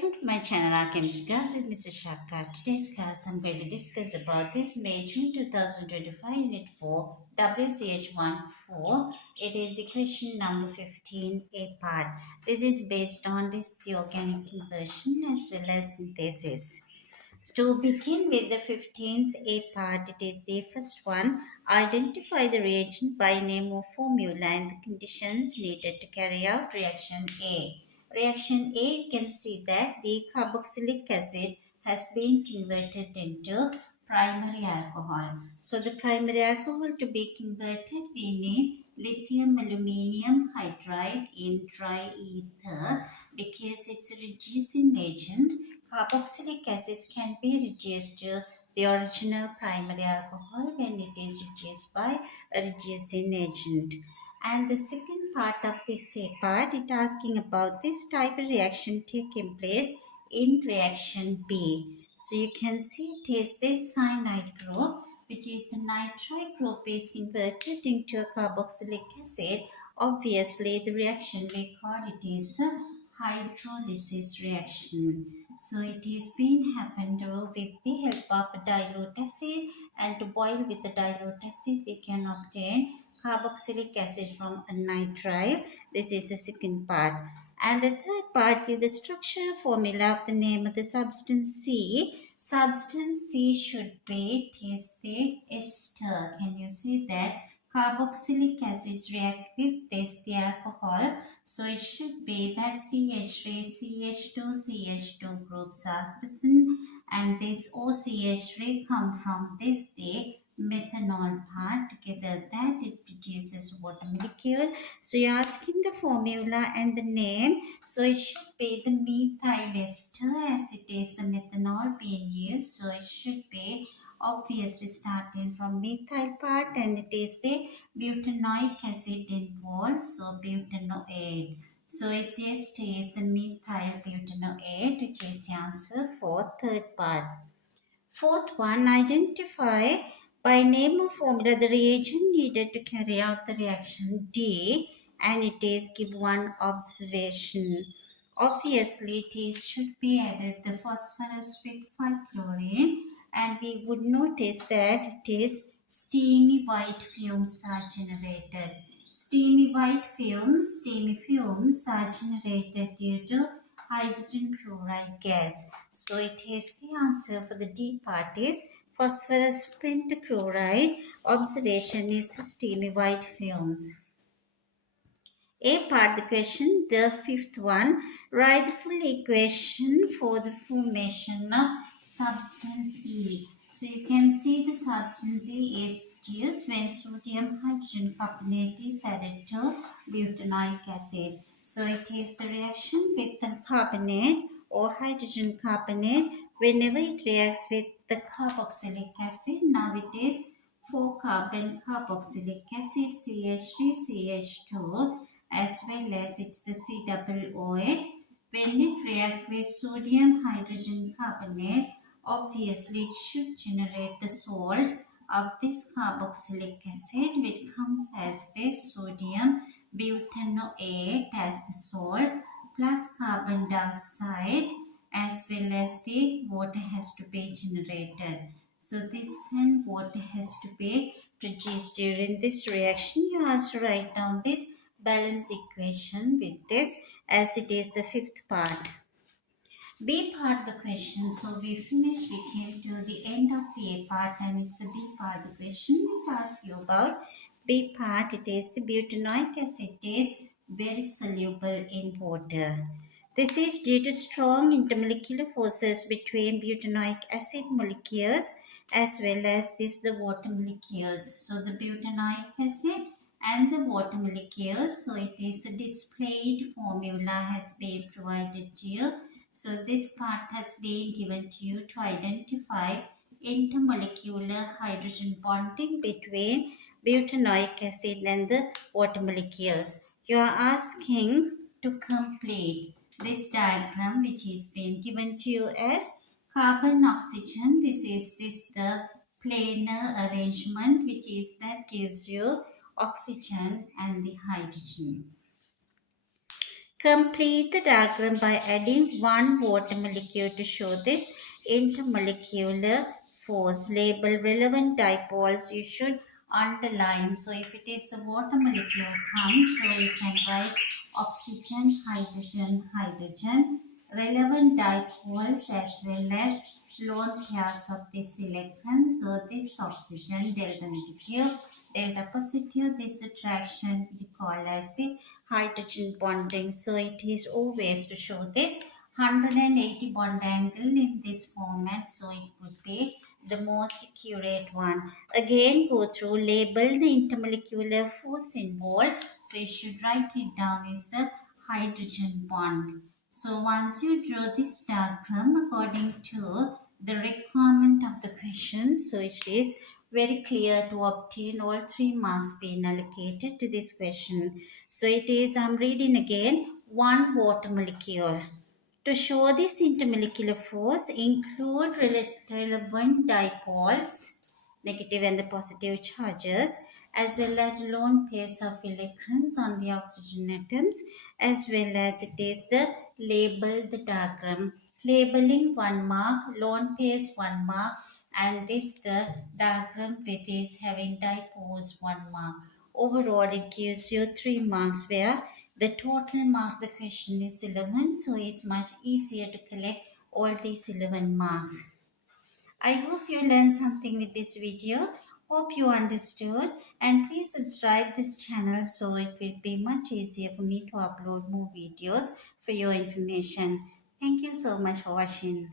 Welcome to my channel, Our Chemistry Class with Mr. Vishaka. Today's class, I'm going to discuss about this May, June 2025, Unit 4, WCH14. It is the question number 15, A part. This is based on the organic conversion as well as synthesis. To begin with the 15th A part, it is the first one. Identify the reagent by name or formula and the conditions needed to carry out reaction A. Reaction A, you can see that the carboxylic acid has been converted into primary alcohol. So the primary alcohol to be converted, we need lithium aluminium hydride in triether because it's a reducing agent. Carboxylic acids can be reduced to the original primary alcohol when it is reduced by a reducing agent. And the second part of this part, it asking about this type of reaction taking place in reaction B. So you can see it is this cyanide group, which is the nitrite group is converted into a carboxylic acid. Obviously, the reaction we call it is a hydrolysis reaction. So it is being happened with the help of a dilute acid, and to boil with the dilute acid we can obtain carboxylic acid from a nitrite. This is the second part. And the third part is the structure formula of the name of the substance C. Substance C should be, it is the ester. Can you see that? Carboxylic acids react with this, the alcohol. So it should be that CH3, CH2, CH2 groups are present, and this OCH3 come from this, the methanol part. Together that it produces water molecule. So you're asking the formula and the name. So it should be the methyl ester as it is the methanol being used. So it should be obviously starting from methyl part, and it is the butanoic acid involved. So butanoate. So it's the ester is the methyl butanoate, which is the answer for third part. Fourth one, identify by name or formula the reagent needed to carry out the reaction D, and it is give one observation. Obviously, it should be added the phosphorus with 5-chlorine, and we would notice that it is steamy white fumes are generated. Steamy fumes are generated due to hydrogen chloride gas. So it is the answer for the D part is phosphorus pentachloride. Observation is the steamy white fumes. A part the question, the fifth one, write the full equation for the formation of substance E. So you can see the substance E is produced when sodium hydrogen carbonate is added to butanoic acid. So it is the reaction with the carbonate or hydrogen carbonate whenever it reacts with the carboxylic acid. Now it is 4-carbon carboxylic acid CH3 CH2 as well as it's the COOH. When it reacts with sodium hydrogen carbonate, obviously it should generate the salt of this carboxylic acid, which comes as this sodium butanoate as the salt plus carbon dioxide as well as the water has to be generated. So this and water has to be produced during this reaction. You have to write down this balance equation with this as it is the fifth part. B part of the question. So we finished, we came to the end of the A part and it's the B part of the question. It asks you about B part. It is the butanoic acid is very soluble in water. This is due to strong intermolecular forces between butanoic acid molecules as well as the water molecules. So the butanoic acid and the water molecules. So it is a displayed formula has been provided to you. So this part has been given to you to identify intermolecular hydrogen bonding between butanoic acid and the water molecules. You are asking to complete this diagram which is being given to you as carbon oxygen. This is the planar arrangement which is that gives you oxygen and the hydrogen. Complete the diagram by adding one water molecule to show this intermolecular force. Label relevant dipoles. You should underline. So if it is the water molecule comes, so you can write oxygen, hydrogen, hydrogen. Relevant dipoles as well as lone pairs of this silicon. So this oxygen delta negative, delta positive. This attraction you call as the hydrogen bonding. So it is always to show this 180 bond angle in this format. So it would be the most accurate one. Again, go through, label the intermolecular force involved. So you should write it down as the hydrogen bond. So once you draw this diagram according to the requirement of the question, so it is very clear to obtain all 3 marks being allocated to this question. So it is, I'm reading again, one water molecule. To show this intermolecular force, include relevant dipoles, negative and the positive charges, as well as lone pairs of electrons on the oxygen atoms, as well as it is the label the diagram. Labeling 1 mark, lone pairs 1 mark, and this the diagram with is having dipoles 1 mark. Overall, it gives you 3 marks where the total marks the question is 11, so it's much easier to collect all these 11 marks. I hope you learned something with this video. Hope you understood, and please subscribe this channel so it will be much easier for me to upload more videos for your information. Thank you so much for watching.